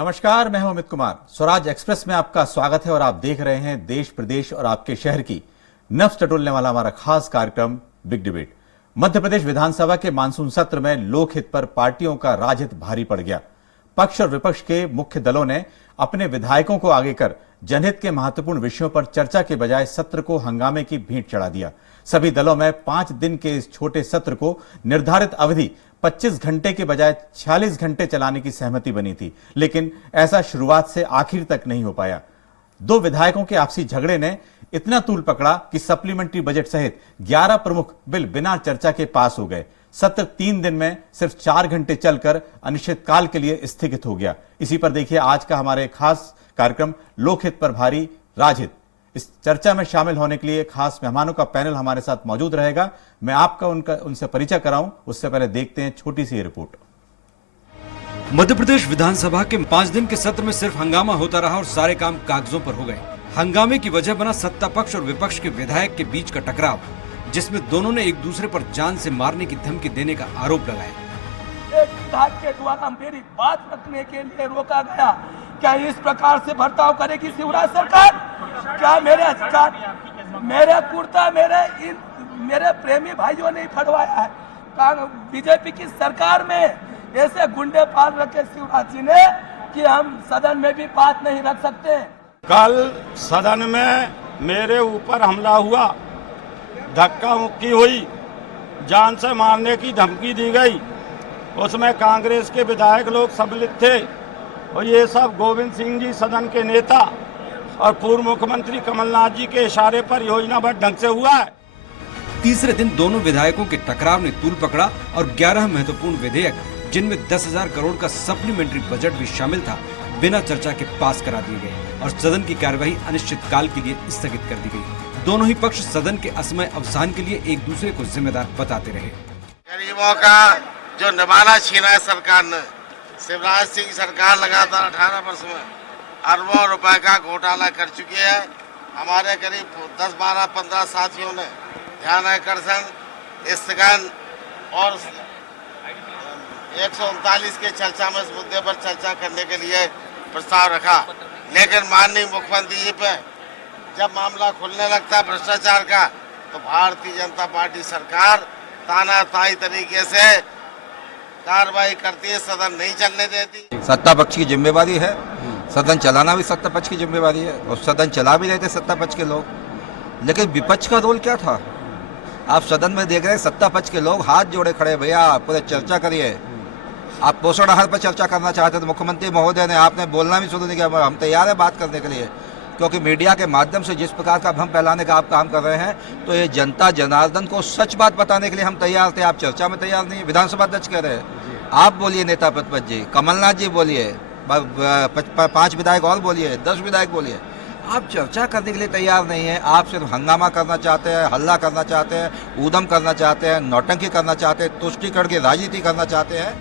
नमस्कार, मैं हूं अमित कुमार। स्वराज एक्सप्रेस में आपका स्वागत है और आप देख रहे हैं देश प्रदेश और आपके शहर की नफ्स टटोलने वाला हमारा खास कार्यक्रम बिग डिबेट। मध्य प्रदेश विधानसभा के मानसून सत्र में लोकहित पर पार्टियों का राजहित भारी पड़ गया। पक्ष और विपक्ष के मुख्य दलों ने अपने विधायकों को आगे कर जनहित के महत्वपूर्ण विषयों पर चर्चा के बजाय सत्र को हंगामे की भेंट चढ़ा दिया। सभी दलों में 5 दिन के इस छोटे सत्र को निर्धारित अवधि 25 घंटे के बजाय 46 घंटे चलाने की सहमति बनी थी, लेकिन ऐसा शुरुआत से आखिर तक नहीं हो पाया। दो विधायकों के आपसी झगड़े ने इतना तूल पकड़ा कि सप्लीमेंट्री बजट सहित 11 प्रमुख बिल बिना चर्चा के पास हो गए। सत्र 3 दिन में सिर्फ 4 घंटे चलकर अनिश्चितकाल के लिए स्थगित हो गया। इसी पर देखिए आज का हमारे खास कार्यक्रम लोकहित पर भारी राजहित। इस चर्चा में शामिल होने के लिए खास मेहमानों का पैनल हमारे साथ मौजूद रहेगा। मैं आपका उनसे परिचय कराऊं उससे पहले देखते हैं छोटी सी रिपोर्ट। मध्य प्रदेश विधानसभा के 5 दिन के सत्र में सिर्फ हंगामा होता रहा और सारे काम कागजों पर हो गए। हंगामे की वजह बना सत्ता पक्ष और विपक्ष के विधायक के बीच का टकराव, जिसमें दोनों ने एक दूसरे पर जान से मारने की धमकी देने का आरोप लगाया। एक विधायक के द्वारा मेरी बात रखने के लिए रोका गया। क्या इस प्रकार से बर्ताव करेगी शिवराज सरकार? क्या मेरे अधिकार, मेरे कुर्ता, मेरे प्रेमी भाइयों ने फड़वाया है? बीजेपी की सरकार में ऐसे गुंडे पाल रखे शिवराज जी ने कि हम सदन में भी बात नहीं रख सकते। कल सदन में मेरे ऊपर हमला हुआ, धक्का मुक्की हुई, जान से मारने की धमकी दी गई। उसमें कांग्रेस के विधायक लोग सम्मिलित थे और ये सब गोविंद सिंह जी सदन के नेता और पूर्व मुख्यमंत्री कमलनाथ जी के इशारे पर योजनाबद्ध ढंग से हुआ है। तीसरे दिन दोनों विधायकों के टकराव ने तूल पकड़ा और 11 महत्वपूर्ण विधेयक, जिनमें 10,000 करोड़ का सप्लीमेंट्री बजट भी शामिल था, बिना चर्चा के पास करा दिए गए और सदन की कार्यवाही अनिश्चितकाल के लिए स्थगित कर दी गई। दोनों ही पक्ष सदन के असमय अवसान के लिए एक दूसरे को जिम्मेदार बताते रहे। गरीबों का जो निवाला छीना है सरकार ने, शिवराज सिंह सरकार लगातार 18 वर्ष में अरबों रुपए का घोटाला कर चुकी है। हमारे करीब 10, 12, 15 साथियों ने ध्यान आकर्षण, स्थगन और 139 के चर्चा में इस मुद्दे पर चर्चा करने के लिए प्रस्ताव रखा, लेकिन माननीय मुख्यमंत्री जी पे जब मामला खुलने लगता है भ्रष्टाचार का, तो भारतीय जनता पार्टी सरकार तानाशाही तरीके से कार्रवाई करती है, सदन नहीं चलने देती। सत्ता पक्ष की जिम्मेवारी है, सदन चलाना भी सत्ता पक्ष की जिम्मेवारी है और सदन चला भी रहे थे सत्ता पक्ष के लोग। लेकिन विपक्ष का रोल क्या था? आप सदन में देख रहे हैं सत्ता पक्ष के लोग हाथ जोड़े खड़े, भैया पूरे चर्चा करिए। आप पोषण आहार पर चर्चा करना चाहते थे, मुख्यमंत्री महोदय ने आपने बोलना भी शुरू नहीं किया। हम तैयार है बात करने के लिए, क्योंकि मीडिया के माध्यम से जिस प्रकार का भ्रम फैलाने का आप काम कर रहे हैं, तो ये जनता जनार्दन को सच बात बताने के लिए हम तैयार थे। आप चर्चा में तैयार नहीं। विधानसभा अध्यक्ष कह रहे हैं, आप बोलिए नेता प्रतिपक्ष जी, कमलनाथ जी बोलिए, 5 विधायक और बोलिए, 10 विधायक बोलिए, आप चर्चा करने के लिए तैयार नहीं है। आप सिर्फ हंगामा करना चाहते हैं, हल्ला करना चाहते हैं, ऊधम करना चाहते हैं, नौटंकी करना चाहते हैं, तुष्टीकरण की राजनीति करना चाहते हैं।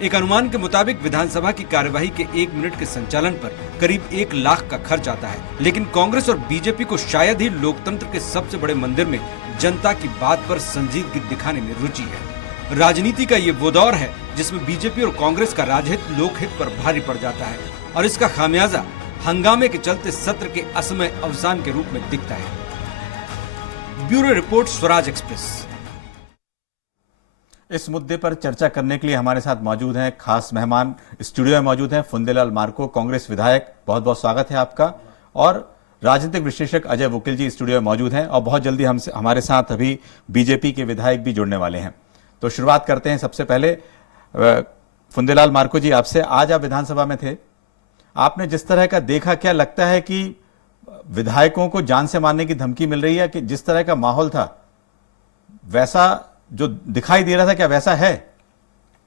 एक अनुमान के मुताबिक विधानसभा की कार्यवाही के 1 मिनट के संचालन पर करीब 1 लाख का खर्च आता है। लेकिन कांग्रेस और बीजेपी को शायद ही लोकतंत्र के सबसे बड़े मंदिर में जनता की बात पर संजीदगी दिखाने में रुचि है। राजनीति का ये वो दौर है जिसमें बीजेपी और कांग्रेस का राजहित लोकहित पर भारी पड़ जाता है और इसका खामियाजा हंगामे के चलते सत्र के असमय अवसान के रूप में दिखता है। Bureau report, Swaraj express. इस मुद्दे पर चर्चा करने के लिए हमारे साथ मौजूद हैं खास मेहमान, स्टूडियो में मौजूद हैं फुंदेलाल मार्को, कांग्रेस विधायक, बहुत बहुत स्वागत है आपका। और राजनीतिक विश्लेषक अजय वकील जी स्टूडियो में मौजूद हैं और बहुत जल्दी हमारे साथ अभी बीजेपी के विधायक भी जुड़ने वाले हैं। तो शुरुआत करते हैं। सबसे पहले फुंदेलाल मार्को जी, आपसे, आज आप विधानसभा में थे, आपने जिस तरह का देखा, क्या लगता है कि विधायकों को जान से मारने की धमकी मिल रही है कि जिस तरह का माहौल था वैसा जो दिखाई दे रहा था, क्या वैसा है?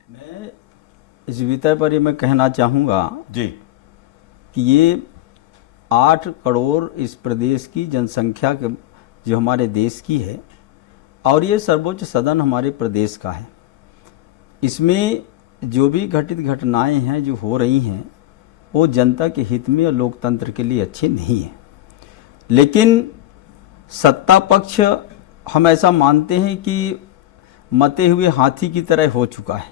मैं इस विषय पर ये मैं कहना चाहूँगा जी कि ये 8 करोड़ इस प्रदेश की जनसंख्या के जो हमारे देश की है और ये सर्वोच्च सदन हमारे प्रदेश का है। इसमें जो भी घटित घटनाएं हैं जो हो रही हैं वो जनता के हित में और लोकतंत्र के लिए अच्छे नहीं हैं। लेकिन सत्ता पक्ष, हम ऐसा मानते हैं कि मते हुए हाथी की तरह हो चुका है।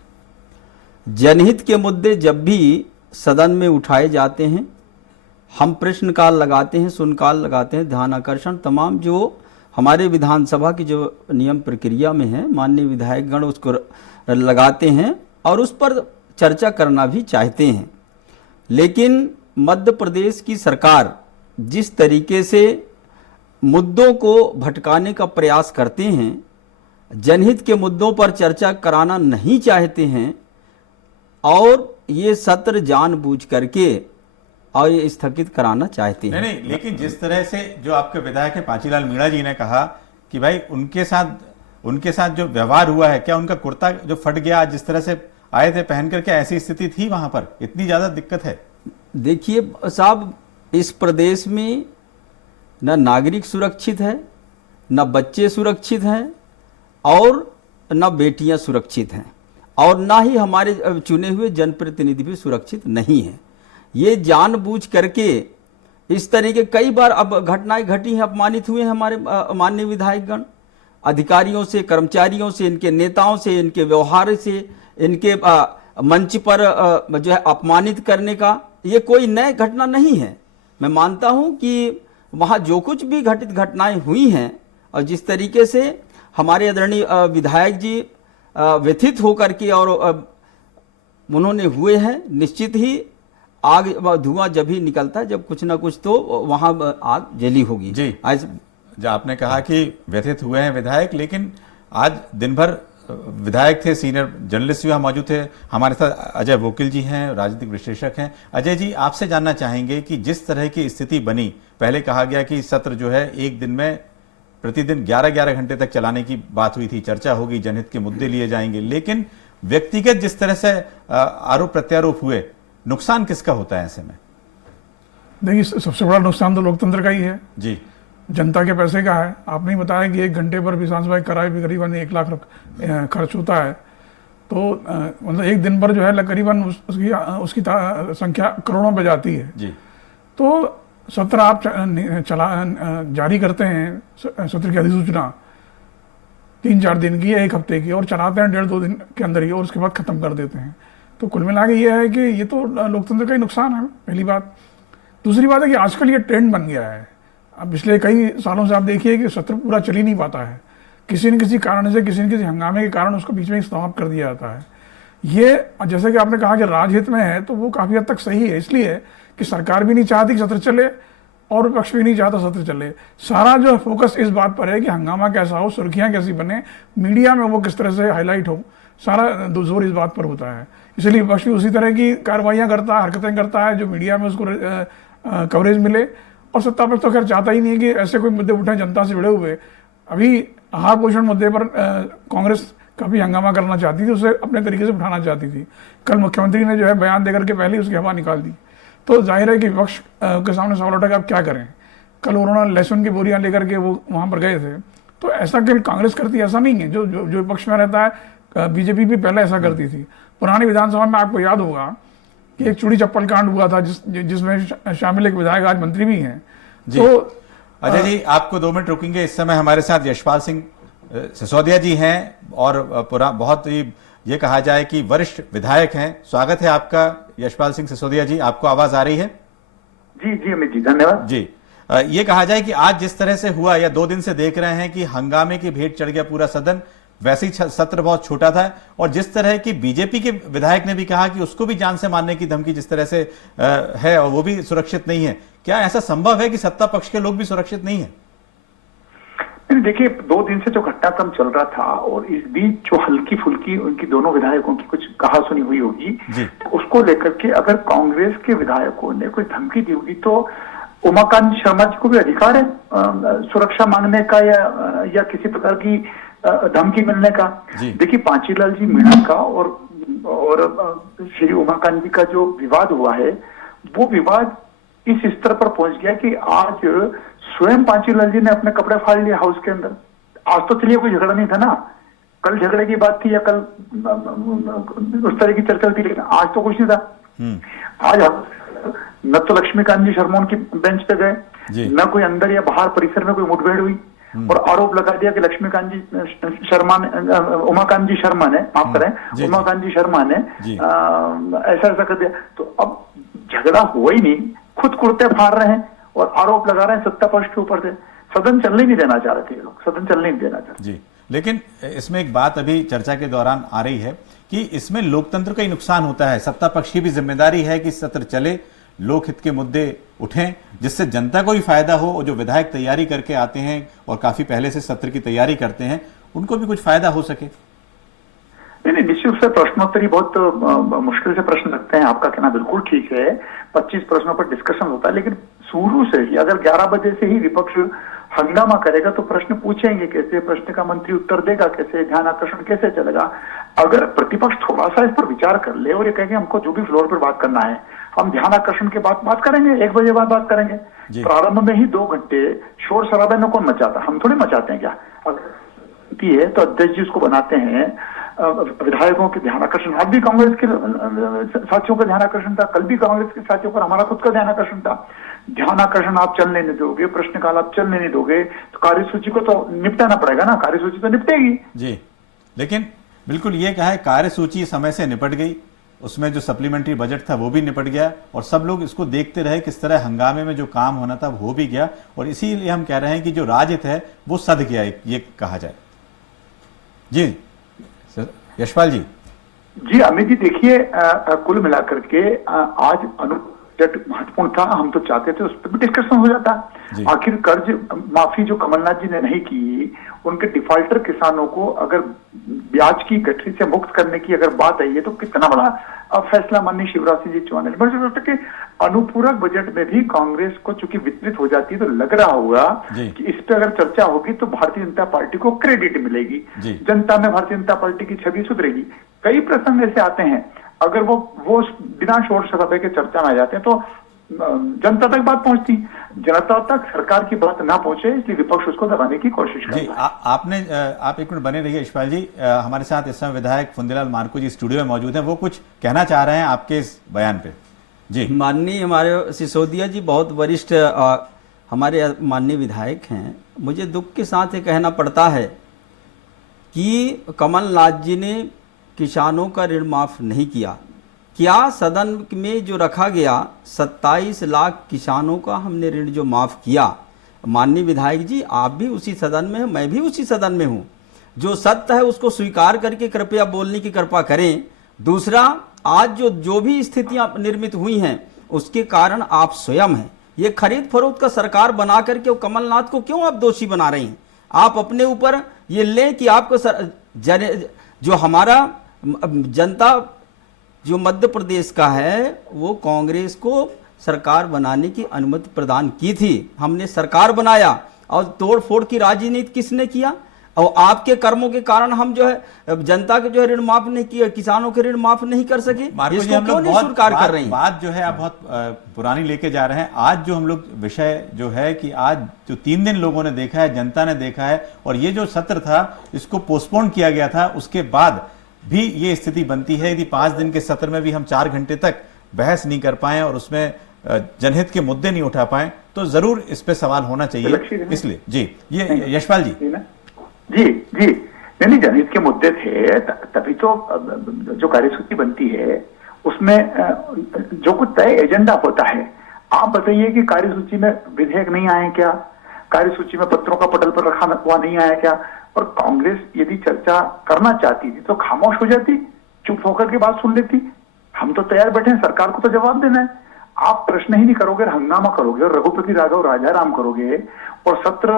जनहित के मुद्दे जब भी सदन में उठाए जाते हैं, हम प्रश्नकाल लगाते हैं, सुनकाल लगाते हैं, ध्यान आकर्षण, तमाम जो हमारे विधानसभा की जो नियम प्रक्रिया में है, माननीय विधायकगण उसको लगाते हैं और उस पर चर्चा करना भी चाहते हैं। लेकिन मध्य प्रदेश की सरकार जिस तरीके से मुद्दों को भटकाने का प्रयास करते हैं, जनहित के मुद्दों पर चर्चा कराना नहीं चाहते हैं और ये सत्र जानबूझ करके और ये स्थगित कराना चाहते हैं। नहीं, लेकिन जिस तरह से जो आपके विधायक है पांचीलाल मीणा जी ने कहा कि भाई उनके साथ जो व्यवहार हुआ है, क्या उनका कुर्ता जो फट गया जिस तरह से आए थे पहन कर, क्या ऐसी स्थिति थी वहां पर? इतनी ज्यादा दिक्कत है? देखिए साहब, इस प्रदेश में न नागरिक सुरक्षित है, न बच्चे सुरक्षित हैं और न बेटियां सुरक्षित हैं और ना ही हमारे चुने हुए जनप्रतिनिधि भी सुरक्षित नहीं हैं। ये जानबूझ करके इस तरह के कई बार अब घटनाएं घटी हैं, अपमानित हुए हैं हमारे माननीय विधायकगण, अधिकारियों से, कर्मचारियों से, इनके नेताओं से, इनके व्यवहार से, इनके मंच पर जो है अपमानित करने का ये कोई नई घटना नहीं है। मैं मानता हूं कि वहां जो कुछ भी घटित घटनाएं हुई हैं और जिस तरीके से हमारे आदरणीय विधायक जी व्यथित होकर के और उन्होंने हुए हैं, निश्चित ही आग धुआं जब ही निकलता है जब कुछ ना कुछ तो वहां आग जली होगी। जी, आज जो आपने कहा कि व्यथित हुए हैं विधायक, लेकिन आज दिन भर विधायक थे, सीनियर जर्नलिस्ट भी वहां मौजूद थे। हमारे साथ अजय वोकिल जी हैं, राजनीतिक विश्लेषक हैं। अजय जी, आपसे जानना चाहेंगे कि जिस तरह की स्थिति बनी, पहले कहा गया कि सत्र जो है एक दिन में प्रतिदिन 11-11 घंटे तक चलाने की बात हुई थी, चर्चा होगी, जनहित के मुद्दे लिए जाएंगे, लेकिन व्यक्तिगत जिस तरह से आरोप प्रत्यारोप हुए, नुकसान किसका होता है ऐसे में? देखिए, सबसे बड़ा नुकसान तो लोकतंत्र का ही है जी, जनता के पैसे का है। आपने बताया कि 1 घंटे पर विधानसभा की कराई भी करीबन 1 लाख खर्च होता है, तो मतलब एक दिन पर जो है करीबन उसकी संख्या करोड़ों पे जाती है। जी, तो सत्र आप जारी करते हैं, सत्र की अधिसूचना 3-4 दिन की या 1 हफ्ते की, और चलाते हैं 1.5-2 दिन के अंदर ही, और उसके बाद खत्म कर देते हैं। तो कुल मिला के ये है कि ये तो लोकतंत्र का ही नुकसान है, पहली बात। दूसरी बात है कि आजकल ये ट्रेंड बन गया है। अब पिछले कई सालों से आप देखिए कि सत्र पूरा चल ही नहीं पाता है, किसी न किसी कारण से, किसी न किसी हंगामे के कारण उसको बीच में समाप्त कर दिया जाता है। ये जैसे कि आपने कहा कि राजहित में है, तो वो काफ़ी हद तक सही है, इसलिए कि सरकार भी नहीं चाहती कि सत्र चले और विपक्ष भी नहीं चाहता सत्र चले। सारा जो फोकस इस बात पर है कि हंगामा कैसा हो, सुर्खियाँ कैसी बने, मीडिया में वो किस तरह से हाईलाइट हो, सारा जोर इस बात पर होता है। इसलिए विपक्ष भी उसी तरह की कार्रवाइयाँ करता है, हरकतें करता है जो मीडिया में उसको कवरेज मिले, और सत्ता पक्ष तो खैर चाहता ही नहीं है कि ऐसे कोई मुद्दे उठाएं जनता से जुड़े हुए। अभी आहार पोषण मुद्दे पर कांग्रेस काफ़ी हंगामा करना चाहती थी, उसे अपने तरीके से उठाना चाहती थी। कल मुख्यमंत्री ने जो है बयान देकर के पहले ही उसकी हवा निकाल दी। तो जाहिर है कि विपक्ष के सामने सवाल उठा कि आप क्या करें। कल उन्होंने लहसुन की बोरियां लेकर के वो वहाँ पर गए थे, तो ऐसा केवल कांग्रेस करती है ऐसा नहीं है, जो जो विपक्ष में रहता है बीजेपी भी पहले ऐसा करती थी। पुरानी विधानसभा में आपको याद होगा कि एक चूड़ी चप्पल कांड हुआ था जिसमें शामिल एक विधायक आज मंत्री भी हैं। तो अजय जी, आपको 2 मिनट रुकेंगे। इस समय हमारे साथ यशपाल सिंह सिसोदिया जी हैं और बहुत ही ये कहा जाए कि वरिष्ठ विधायक हैं। स्वागत है आपका यशपाल सिंह सिसोदिया जी, आपको आवाज आ रही है? जी जी अमित जी, धन्यवाद जी। ये कहा जाए कि आज जिस तरह से हुआ, या 2 दिन से देख रहे हैं कि हंगामे की भेंट चढ़ गया पूरा सदन, वैसे ही सत्र बहुत छोटा था, और जिस तरह की बीजेपी के विधायक ने भी कहा कि उसको भी जान से मारने की धमकी जिस तरह से है, और वो भी सुरक्षित नहीं है। क्या ऐसा संभव है कि सत्ता पक्ष के लोग भी सुरक्षित नहीं है? देखिए, 2 दिन से जो घटनाक्रम चल रहा था, और इस बीच जो हल्की फुल्की उनकी दोनों विधायकों की कुछ कहा सुनी हुई होगी, उसको लेकर के अगर कांग्रेस के विधायकों ने कोई धमकी दी होगी, तो उमाकांत शर्मा जी को भी अधिकार है सुरक्षा मांगने का या किसी प्रकार की धमकी मिलने का। देखिए, पांचीलाल जी मीणा का और श्री उमाकांत जी का जो विवाद हुआ है, वो विवाद इस स्तर पर पहुंच गया कि आज स्वयं पांचीलाल जी ने अपने कपड़े फाड़ लिए हाउस के अंदर। आज तो चलिए कोई झगड़ा नहीं था ना, कल झगड़े की बात थी या कल उस तरह की चर्चा थी, लेकिन आज तो कुछ नहीं था। आज न तो लक्ष्मीकांत जी शर्मा उनकी बेंच पे गए, न कोई अंदर या बाहर परिसर में कोई मुठभेड़ हुई। और आरोप लगा दिया कि लक्ष्मीकांत जी शर्मा ने, उमाकांत जी शर्मा ने, माफ करें, उमाकांत जी शर्मा ने ऐसा ऐसा कर दिया। तो अब झगड़ा हुआ ही नहीं, खुद कुर्ते फाड़ रहे हैं और आरोप लगा रहे हैं सत्ता पक्ष के ऊपर से। सदन चलने नहीं देना चाह रहे थे ये लोग, सदन चलने नहीं देना चाह रहे। जी, लेकिन इसमें एक बात अभी चर्चा के दौरान आ रही है कि इसमें लोकतंत्र का ही नुकसान होता है। सत्ता पक्ष की भी जिम्मेदारी है कि सत्र चले, लोक हित के मुद्दे उठें, जिससे जनता को भी फायदा हो, और जो विधायक तैयारी करके आते हैं और काफी पहले से सत्र की तैयारी करते हैं, उनको भी कुछ फायदा हो सके। नहीं, निश्चित रूप से प्रश्नोत्तरी बहुत मुश्किल से प्रश्न लगते हैं, आपका कहना बिल्कुल ठीक है। 25 प्रश्नों पर डिस्कशन होता है, लेकिन शुरू से ही अगर 11 बजे से ही विपक्ष हंगामा करेगा तो प्रश्न पूछेंगे कैसे, प्रश्न का मंत्री उत्तर देगा कैसे, ध्यान आकर्षण कैसे चलेगा। अगर प्रतिपक्ष थोड़ा सा इस पर विचार कर ले और ये कहेंगे हमको जो भी फ्लोर पर बात करना है हम ध्यान आकर्षण के बाद बात करेंगे, 1 बजे बाद बात करेंगे। प्रारंभ में ही 2 घंटे शोर शराबे में कौन मचाता, हम थोड़ी मचाते हैं क्या। अगर है तो अध्यक्ष जी उसको बनाते हैं, विधायकों के ध्यान आकर्षण। आज भी कांग्रेस के साथियों का ध्यान आकर्षण था, कल भी कांग्रेस के साथियों पर हमारा खुद का ध्यान आकर्षण था। ध्यान आकर्षण आप चलने नहीं दोगे, प्रश्नकाल आप चलने नहीं दोगे तो कार्यसूची को तो निपटाना पड़ेगा ना, कार्यसूची तो निपटेगी। जी, लेकिन बिल्कुल ये कहा है कार्यसूची समय से निपट गई, उसमें जो सप्लीमेंट्री बजट था वो भी निपट गया और सब लोग इसको देखते रहे किस तरह हंगामे में जो काम होना था वो भी गया, और इसीलिए हम कह रहे हैं कि जो राजहित है वो सध गया, ये कहा जाए। जी यशपाल जी। जी अमित जी, देखिए कुल मिलाकर के आज बजट महत्वपूर्ण था, हम तो चाहते थे उस पर भी डिस्कशन हो जाता। आखिर कर्ज माफी जो कमलनाथ जी ने नहीं की, उनके डिफॉल्टर किसानों को अगर ब्याज की गठरी से मुक्त करने की अगर बात आई है तो कितना बड़ा फैसला माननीय शिवराज सिंह जी चौहान ने। मुझे लगता है कि अनुपूरक बजट में भी कांग्रेस को चूंकि वितरित हो जाती है तो लग रहा होगा कि इस पर अगर चर्चा होगी तो भारतीय जनता पार्टी को क्रेडिट मिलेगी, जनता में भारतीय जनता पार्टी की छवि सुधरेगी। कई प्रसंग ऐसे आते हैं अगर वो बिना शोर शराबे के चर्चा में आ जाते हैं तो जनता तक बात पहुंचती, जनता तक सरकार की बात ना पहुंचे, इसलिए विपक्ष उसको दबाने की कोशिश करता है। आप एक मिनट बने रहिए यशपाल जी। हमारे साथ इस समय विधायक फुंदीलाल मार्को जी स्टूडियो में मौजूद हैं, वो कुछ कहना चाह रहे हैं आपके इस बयान पे। जी माननीय हमारे सिसोदिया जी बहुत वरिष्ठ हमारे माननीय विधायक हैं। मुझे दुख के साथ ये कहना पड़ता है कि कमलनाथ जी ने किसानों का ऋण माफ नहीं किया। क्या सदन में जो रखा गया 27 लाख किसानों का हमने ऋण जो माफ किया, माननीय विधायक जी आप भी उसी सदन में हैं, मैं भी उसी सदन में हूं। जो सत्य है उसको स्वीकार करके कृपया बोलने की कृपा करें। दूसरा, आज जो भी स्थितियां निर्मित हुई हैं उसके कारण आप स्वयं हैं। ये खरीद फरोख्त का सरकार बना करके कमलनाथ को क्यों आप दोषी बना रहे हैं? आप अपने ऊपर ये लें कि आपको जो हमारा जनता जो मध्य प्रदेश का है वो कांग्रेस को सरकार बनाने की अनुमति प्रदान की थी, हमने सरकार बनाया और तोड़ फोड़ की राजनीति किसने किया? और आपके कर्मों के कारण हम जो है जनता के जो है ऋण माफ नहीं किया, किसानों के ऋण माफ नहीं कर सके। इसको क्यों नहीं स्वीकार कर रहे हैं? बात जो है आप बहुत पुरानी लेके जा रहे हैं। आज जो हम लोग विषय जो है कि आज जो 3 दिन लोगों ने देखा है, जनता ने देखा है, और ये जो सत्र था इसको पोस्टपोन किया गया था, उसके बाद भी ये स्थिति बनती है। यदि 5 दिन के सत्र में भी हम 4 घंटे तक बहस नहीं कर पाए और उसमें जनहित के मुद्दे नहीं उठा पाए तो जरूर इस पे सवाल होना चाहिए। इसलिए जी ये यशपाल जी जी नहीं, जनहित के मुद्दे थे तभी तो जो कार्यसूची बनती है उसमें जो कुछ तय एजेंडा होता है। आप बताइए कि कार्यसूची में विधेयक नहीं आए क्या, कार्यसूची में पत्रों का पटल पर रखा हुआ नहीं आया क्या? और कांग्रेस यदि चर्चा करना चाहती थी तो खामोश हो जाती, चुप होकर के बात सुन लेती। हम तो तैयार बैठे हैं, सरकार को तो जवाब देना है। आप प्रश्न ही नहीं करोगे, हंगामा करोगे और रघुपति राघव राजाराम करोगे और सत्र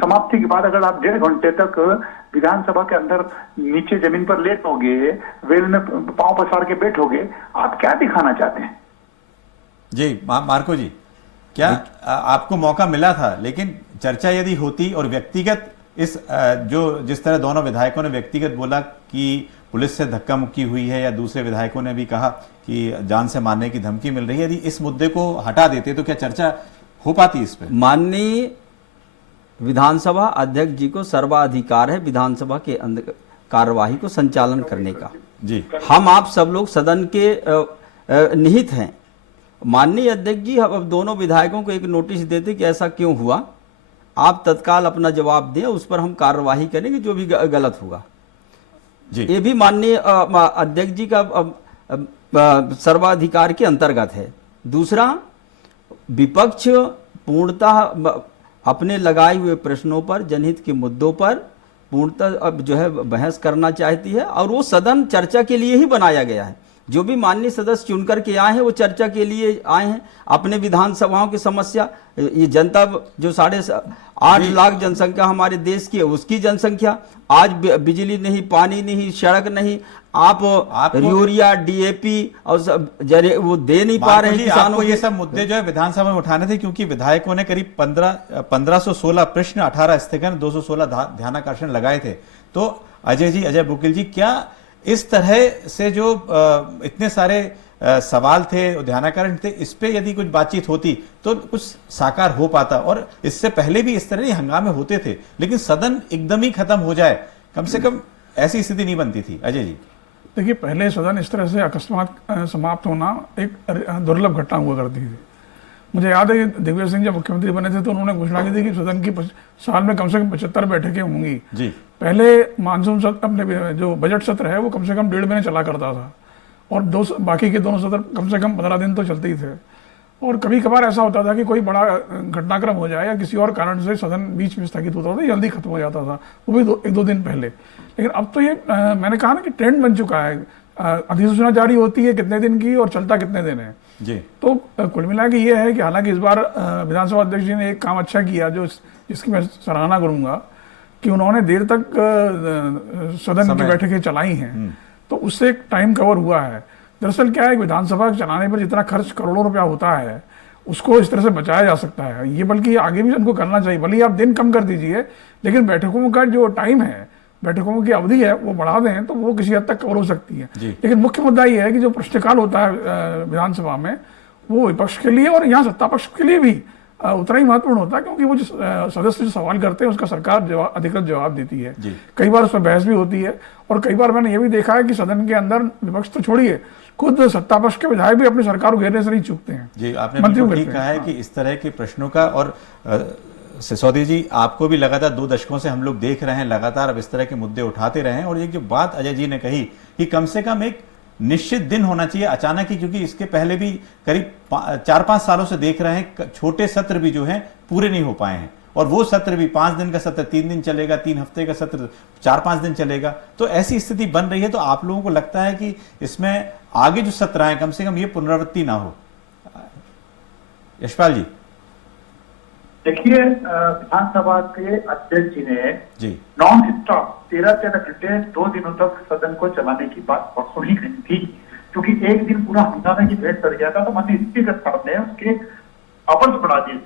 समाप्ति के बाद अगर आप 1.5 घंटे तक विधानसभा के अंदर नीचे जमीन पर लेटोगे, वेल में पांव पसार के बैठोगे, आप क्या दिखाना चाहते हैं? जी मार्को जी, क्या आपको मौका मिला था, लेकिन चर्चा यदि होती और व्यक्तिगत जिस तरह दोनों विधायकों ने व्यक्तिगत बोला कि पुलिस से धक्का मुक्की हुई है, या दूसरे विधायकों ने भी कहा कि जान से मारने की धमकी मिल रही है, यदि इस मुद्दे को हटा देते तो क्या चर्चा हो पाती इस पे? माननीय विधानसभा अध्यक्ष जी को सर्वाधिकार है विधानसभा के अंदर कार्यवाही को संचालन करने का। जी हम आप सब लोग सदन के निहित हैं। माननीय अध्यक्ष जी अब दोनों विधायकों को एक नोटिस देते कि ऐसा क्यों हुआ। आप तत्काल अपना जवाब दें, उस पर हम कार्यवाही करेंगे जो भी गलत होगा। जी ये भी माननीय अध्यक्ष जी का सर्वाधिकार के अंतर्गत है। दूसरा, विपक्ष पूर्णतः अपने लगाए हुए प्रश्नों पर, जनहित के मुद्दों पर पूर्णतः अब जो है बहस करना चाहती है, और वो सदन चर्चा के लिए ही बनाया गया है। जो भी माननीय सदस्य चुनकर के आए हैं वो चर्चा के लिए आए हैं। अपने विधानसभाओं की समस्या, ये जनता जो 8.5 लाख जनसंख्या हमारे देश की है, उसकी जनसंख्या आज बिजली नहीं, पानी नहीं, सड़क नहीं, आप यूरिया, डीएपी और वो दे नहीं पा रहे हैं किसानों को। ये सब मुद्दे जो है विधानसभा में उठाने थे, क्योंकि विधायकों ने करीब 1516 प्रश्न, 18 स्थगन, 216 ध्यानाकर्षण लगाए थे। तो अजय बुकिल जी, क्या इस तरह से जो इतने सारे सवाल थे, ध्यानाकर्षण थे, इस पे यदि कुछ बातचीत होती तो कुछ साकार हो पाता? और इससे पहले भी इस तरह ही हंगामे होते थे, लेकिन सदन एकदम ही खत्म हो जाए, कम से कम ऐसी स्थिति नहीं बनती थी। अजय जी, देखिए, पहले सदन इस तरह से अकस्मात समाप्त होना एक दुर्लभ घटना हुआ करती थी। मुझे याद है कि दिग्विजय सिंह जब मुख्यमंत्री बने थे तो उन्होंने घोषणा की थी कि सदन की साल में कम से कम 75 बैठकें होंगी जी। पहले मानसून सत्र, अपने जो बजट सत्र है वो कम से कम 1.5 महीने चला करता था, और बाकी के दोनों सत्र कम से कम 15 दिन तो चलते ही थे। और कभी कभार ऐसा होता था कि कोई बड़ा घटनाक्रम हो जाए या किसी और कारण से सदन बीच में स्थगित होता था, जल्दी खत्म हो जाता था, वो भी 1-2 दिन पहले। लेकिन अब तो ये मैंने कहा ना कि ट्रेंड बन चुका है। अधिसूचना जारी होती है कितने दिन की और चलता कितने दिन है जी। तो कुल मिला के ये है कि हालांकि इस बार विधानसभा अध्यक्ष जी ने एक काम अच्छा किया, जो जिसकी मैं सराहना करूंगा, कि उन्होंने देर तक सदन की बैठकें चलाई हैं, तो उससे एक टाइम कवर हुआ है। दरअसल क्या है, विधानसभा चलाने पर जितना खर्च करोड़ों रुपया होता है उसको इस तरह से बचाया जा सकता है। ये बल्कि आगे भी उनको करना चाहिए, भले आप दिन कम कर दीजिए, लेकिन बैठकों का जो टाइम है, बैठकों की अवधि है, वो बढ़ा दें तो वो किसी हद तक कवर हो सकती है। लेकिन मुख्य मुद्दा ये है कि जो प्रश्नकाल होता है विधानसभा में, वो विपक्ष के लिए और यहाँ सत्ता पक्ष के लिए भी उतना ही महत्वपूर्ण होता है, क्योंकि वो जो सदस्य जो सवाल करते हैं उसका सरकार अधिकृत जवाब देती है। कई बार उस पर बहस भी होती है, और कई बार मैंने ये भी देखा है कि सदन के अंदर विपक्ष तो छोड़िए, खुद सत्ता पक्ष के विधायक भी अपनी सरकार को घेरने से नहीं चूकते हैं। जी, आपने बिल्कुल ठीक कहा है कि इस तरह के प्रश्नों का, और सिसोदिया जी, आपको भी लगातार 2 दशकों से हम लोग देख रहे हैं, लगातार अब इस तरह के मुद्दे उठाते रहे हैं। और ये जो बात अजय जी ने कही कि कम से कम एक निश्चित दिन होना चाहिए, अचानक ही, क्योंकि इसके पहले भी करीब 4-5 सालों से देख रहे हैं छोटे सत्र भी जो हैं पूरे नहीं हो पाए हैं, और वो सत्र भी 5 दिन का सत्र 3 दिन चलेगा, 3 हफ्ते का सत्र 4-5 दिन चलेगा। तो ऐसी स्थिति बन रही है, तो आप लोगों को लगता है कि इसमें आगे जो सत्र आए कम से कम ये पुनरावृत्ति ना हो? यशपाल जी, देखिए, विधानसभा के अध्यक्ष जी ने जी नॉन स्टॉप 13 घंटे 2 दिनों तक सदन को चलाने की बात परसों ही कही थी, क्योंकि एक दिन पूरा हंगामे की भेंट चढ़ गया था। तो माननीय स्पीकर साहब ने उसके अवर्स बढ़ा दिए,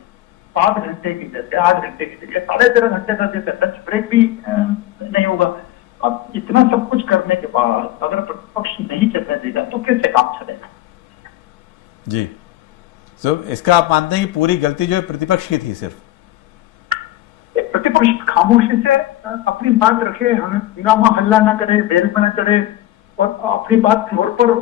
7 घंटे की जगह 8 घंटे की जगह 13.5 घंटे कर देते, लंच ब्रेक भी नहीं होगा। अब इतना सब कुछ करने के बाद अगर प्रतिपक्ष नहीं चलने देगा तो कैसे काम चलेगा? जी, तो इसका आप मानते हैं कि पूरी गलती जो है प्रतिपक्ष की थी? सिर्फ प्रतिपक्ष खामोशी से अपनी बात रखे, हंगामा हल्ला ना करे, बेल में न चढ़े, और अपनी बात फ्लोर पर,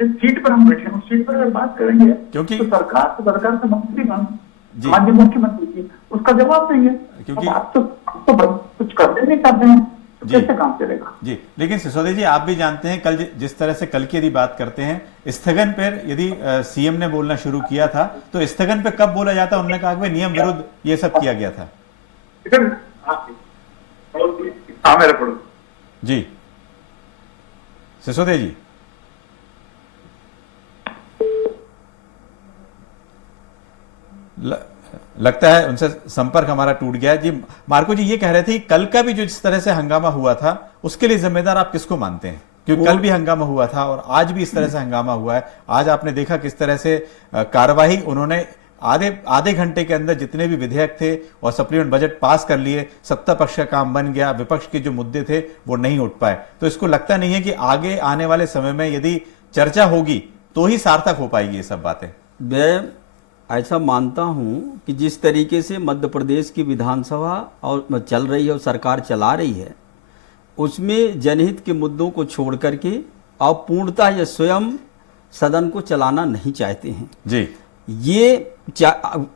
सीट पर हम बैठे, उस सीट पर अगर बात करेंगे, क्योंकि तो सरकार से मंत्री माननीय मुख्यमंत्री जी उसका जवाब देंगे। क्योंकि आप तो कुछ करते नहीं चाहते हैं, तो कैसे काम चलेगा? जी, लेकिन सिसोदिया जी, आप भी जानते हैं कल जिस तरह से कल की यदि बात करते हैं, स्थगन पर यदि सीएम ने बोलना शुरू किया था, तो स्थगन पे कब बोला जाता? उन्होंने कहा कि नियम विरुद्ध ये सब किया गया था। जी, सिसोदिया जी, लगता है उनसे संपर्क हमारा टूट गया। जी, मार्को जी ये कह रहे थे कि कल का भी जो जिस तरह से हंगामा हुआ था, उसके लिए जिम्मेदार आप किसको मानते हैं? क्योंकि कल भी हंगामा हुआ था और आज भी इस तरह से हंगामा हुआ है। आज आपने देखा किस तरह से कार्यवाही उन्होंने आधे घंटे के अंदर जितने भी विधेयक थे और सप्लीमेंट बजट पास कर लिए, सत्ता पक्ष का काम बन गया, विपक्ष के जो मुद्दे थे वो नहीं उठ पाए। तो इसको लगता नहीं है कि आगे आने वाले समय में यदि चर्चा होगी तो ही सार्थक हो पाएगी ये सब बातें? मैं ऐसा मानता हूं कि जिस तरीके से मध्य प्रदेश की विधानसभा और चल रही है और सरकार चला रही है, उसमें जनहित के मुद्दों को छोड़ करके और पूर्णतः ये स्वयं सदन को चलाना नहीं चाहते हैं। जी, ये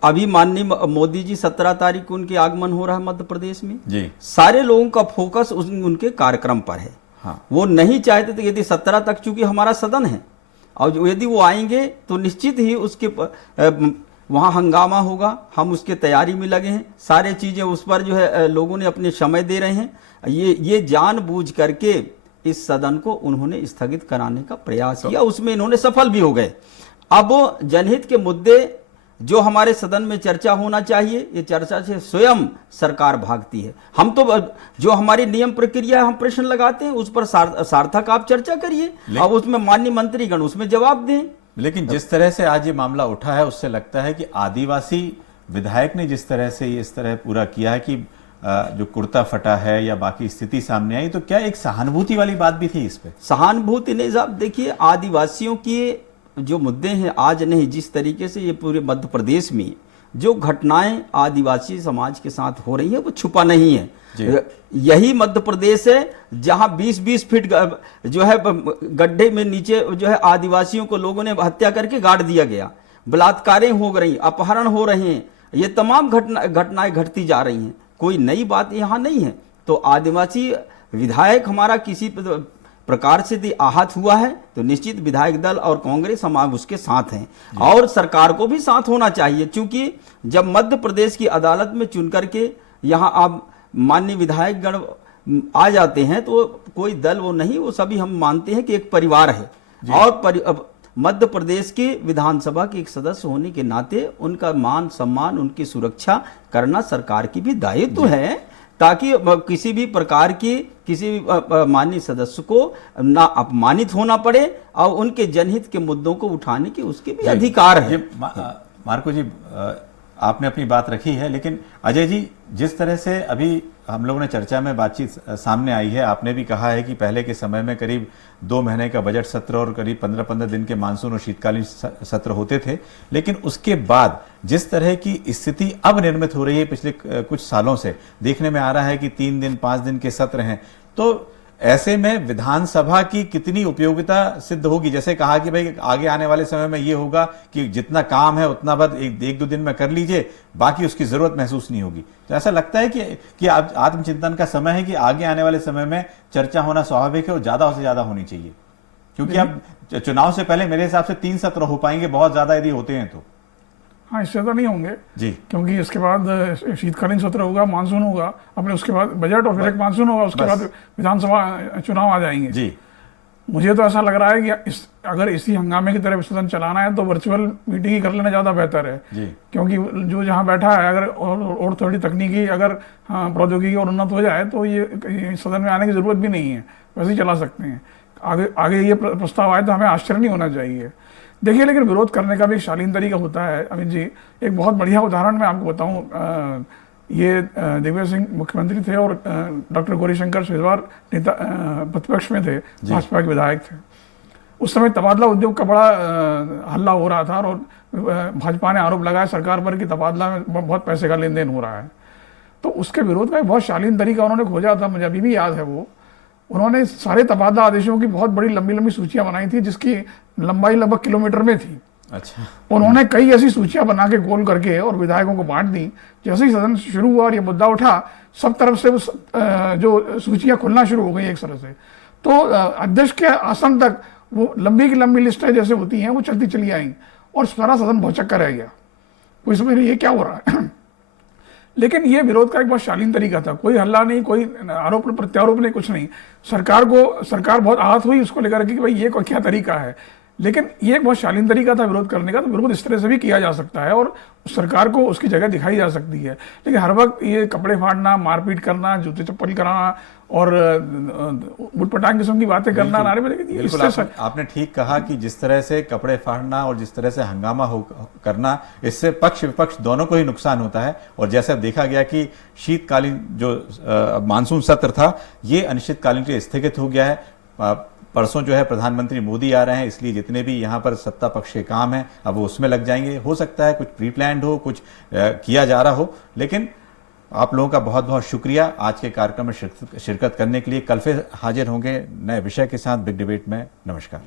अभी माननीय मोदी जी 17 तारीख को उनके आगमन हो रहा है मध्य प्रदेश में जी। सारे लोगों का फोकस उनके कार्यक्रम पर है। हाँ। वो नहीं चाहते थे, यदि 17 तक चूंकि हमारा सदन है और यदि वो आएंगे तो निश्चित ही उसके वहाँ हंगामा होगा। हम उसके तैयारी में लगे हैं, सारे चीजें उस पर जो है लोगों ने अपने समय दे रहे हैं। ये जानबूझ करके इस सदन को उन्होंने स्थगित कराने का प्रयास किया, उसमें इन्होंने सफल भी हो गए। अब जनहित के मुद्दे जो हमारे सदन में चर्चा होना चाहिए, ये चर्चा से स्वयं सरकार भागती है। हम तो जो हमारी नियम प्रक्रिया है हम प्रश्न लगाते हैं, उस पर सार्थक आप चर्चा करिए, अब उसमें माननीय मंत्रीगण उसमें जवाब दें। लेकिन जिस तरह से आज ये मामला उठा है उससे लगता है कि आदिवासी विधायक ने जिस तरह से इस तरह पूरा किया है कि जो कुर्ता फटा है या बाकी स्थिति सामने आई, तो क्या एक सहानुभूति वाली बात भी थी इस पे? सहानुभूति नहीं साहब, देखिए आदिवासियों की जो मुद्दे हैं आज नहीं, जिस तरीके से ये पूरे मध्य प्रदेश में जो घटनाएं आदिवासी समाज के साथ हो रही है वो छुपा नहीं है। यही मध्य प्रदेश है जहां 20-20 फीट जो है गड्ढे में नीचे जो है आदिवासियों को लोगों ने हत्या करके गाड़ दिया गया, बलात्कारें हो रही, अपहरण हो रहे हैं, ये तमाम घटनाएं घटती जा रही हैं। कोई नई बात यहाँ नहीं है। तो आदिवासी विधायक हमारा किसी प्रकार से यदि आहत हुआ है तो निश्चित विधायक दल और कांग्रेस हम उसके साथ हैं और सरकार को भी साथ होना चाहिए, क्योंकि जब मध्य प्रदेश की अदालत में चुन करके यहाँ आप माननीय विधायक गण आ जाते हैं तो कोई दल वो नहीं, वो सभी हम मानते हैं कि एक परिवार है और मध्य प्रदेश के विधानसभा के एक सदस्य होने के नाते उनका मान सम्मान, उनकी सुरक्षा करना सरकार की भी दायित्व है, ताकि किसी भी प्रकार की किसी भी माननीय सदस्य को ना अपमानित होना पड़े और उनके जनहित के मुद्दों को उठाने के उसके भी अधिकार है। मार्को जी, आपने अपनी बात रखी है, लेकिन अजय जी, जिस तरह से अभी हम लोगों ने चर्चा में बातचीत सामने आई है, आपने भी कहा है कि पहले के समय में करीब 2 महीने का बजट सत्र और करीब 15-15 दिन के मानसून और शीतकालीन सत्र होते थे, लेकिन उसके बाद जिस तरह की स्थिति अब निर्मित हो रही है पिछले कुछ सालों से देखने में आ रहा है कि 3 दिन 5 दिन के सत्र हैं, तो ऐसे में विधानसभा की कितनी उपयोगिता सिद्ध होगी? जैसे कहा कि भाई आगे आने वाले समय में ये होगा कि जितना काम है उतना बस 1-2 दिन में कर लीजिए, बाकी उसकी जरूरत महसूस नहीं होगी। तो ऐसा लगता है कि अब आत्मचिंतन का समय है कि आगे आने वाले समय में चर्चा होना स्वाभाविक है और ज्यादा से ज्यादा होनी चाहिए, क्योंकि अब चुनाव से पहले मेरे हिसाब से 3 सत्र हो पाएंगे, बहुत ज्यादा यदि होते हैं तो। हाँ, इससे तो नहीं होंगे जी, क्योंकि इसके बाद शीतकालीन सत्र होगा, मानसून होगा, अपने उसके बाद बजट और फिर एक मानसून होगा, उसके बाद विधानसभा चुनाव आ जाएंगे जी। मुझे तो ऐसा लग रहा है कि अगर इसी हंगामे की तरह सदन चलाना है तो वर्चुअल मीटिंग ही कर लेना ज्यादा बेहतर है जी। क्योंकि जो जहाँ बैठा है अगर और थोड़ी तकनीकी अगर प्रौद्योगिकी और उन्नत हो जाए तो ये सदन में आने की जरूरत भी नहीं है, वैसे ही चला सकते हैं। आगे ये प्रस्ताव आए तो हमें आश्चर्य नहीं होना चाहिए। देखिए, लेकिन विरोध करने का भी एक शालीन तरीका होता है। अमित जी, एक बहुत बढ़िया उदाहरण मैं आपको बताऊं, ये दिग्विजय सिंह मुख्यमंत्री थे और डॉक्टर गौरीशंकर शेजवार नेता प्रतिपक्ष में थे, भाजपा के विधायक थे। उस समय तबादला उद्योग का बड़ा हल्ला हो रहा था और भाजपा ने आरोप लगाया सरकार पर कि तबादला में बहुत पैसे का लेन देन हो रहा है। तो उसके विरोध का एक बहुत शालीन तरीका उन्होंने खोजा था, मुझे अभी भी याद है वो। उन्होंने सारे तबादला आदेशों की बहुत बड़ी लंबी लंबी सूचियां बनाई थी जिसकी लंबाई लगभग किलोमीटर में थी। अच्छा। उन्होंने कई ऐसी सूचियां बना के गोल करके और विधायकों को बांट दी। जैसे ही सदन शुरू हुआ और ये मुद्दा उठा, सब तरफ से उस जो सूचियां खुलना शुरू हो गई एक तरह से। तो अध्यक्ष के आसन तक वो लंबी की लंबी लिस्टें जैसे होती हैं वो चलती चली आई और सारा सदन भौचक्का रह गया, कोई समझ नहीं ये क्या हो रहा है। लेकिन ये विरोध का एक बहुत शालीन तरीका था, कोई हल्ला नहीं, कोई आरोप प्रत्यारोप नहीं, कुछ नहीं। सरकार बहुत आहत हुई उसको लेकर कि भाई ये क्या तरीका है, लेकिन ये एक बहुत शालीन तरीका था विरोध करने का। तो विरोध इस तरह से भी किया जा सकता है और सरकार को उसकी जगह दिखाई जा सकती है। लेकिन हर वक्त ये कपड़े फाड़ना, मारपीट करना, जूते चप्पल कराना और उटपटांग किस्म की बातें करना, नारे में आपने ठीक कहा कि जिस तरह से कपड़े फाड़ना और जिस तरह से हंगामा करना, इससे पक्ष विपक्ष दोनों को ही नुकसान होता है। और जैसा देखा गया कि शीतकालीन जो मानसून सत्र था ये अनिश्चितकालीन के लिए स्थगित हो गया है। परसों जो है प्रधानमंत्री मोदी आ रहे हैं, इसलिए जितने भी यहाँ पर सत्ता पक्ष के काम हैं अब वो उसमें लग जाएंगे। हो सकता है कुछ प्री प्लान्ड हो, कुछ किया जा रहा हो। लेकिन आप लोगों का बहुत बहुत शुक्रिया आज के कार्यक्रम में शिरकत करने के लिए। कल फिर हाजिर होंगे नए विषय के साथ बिग डिबेट में। नमस्कार।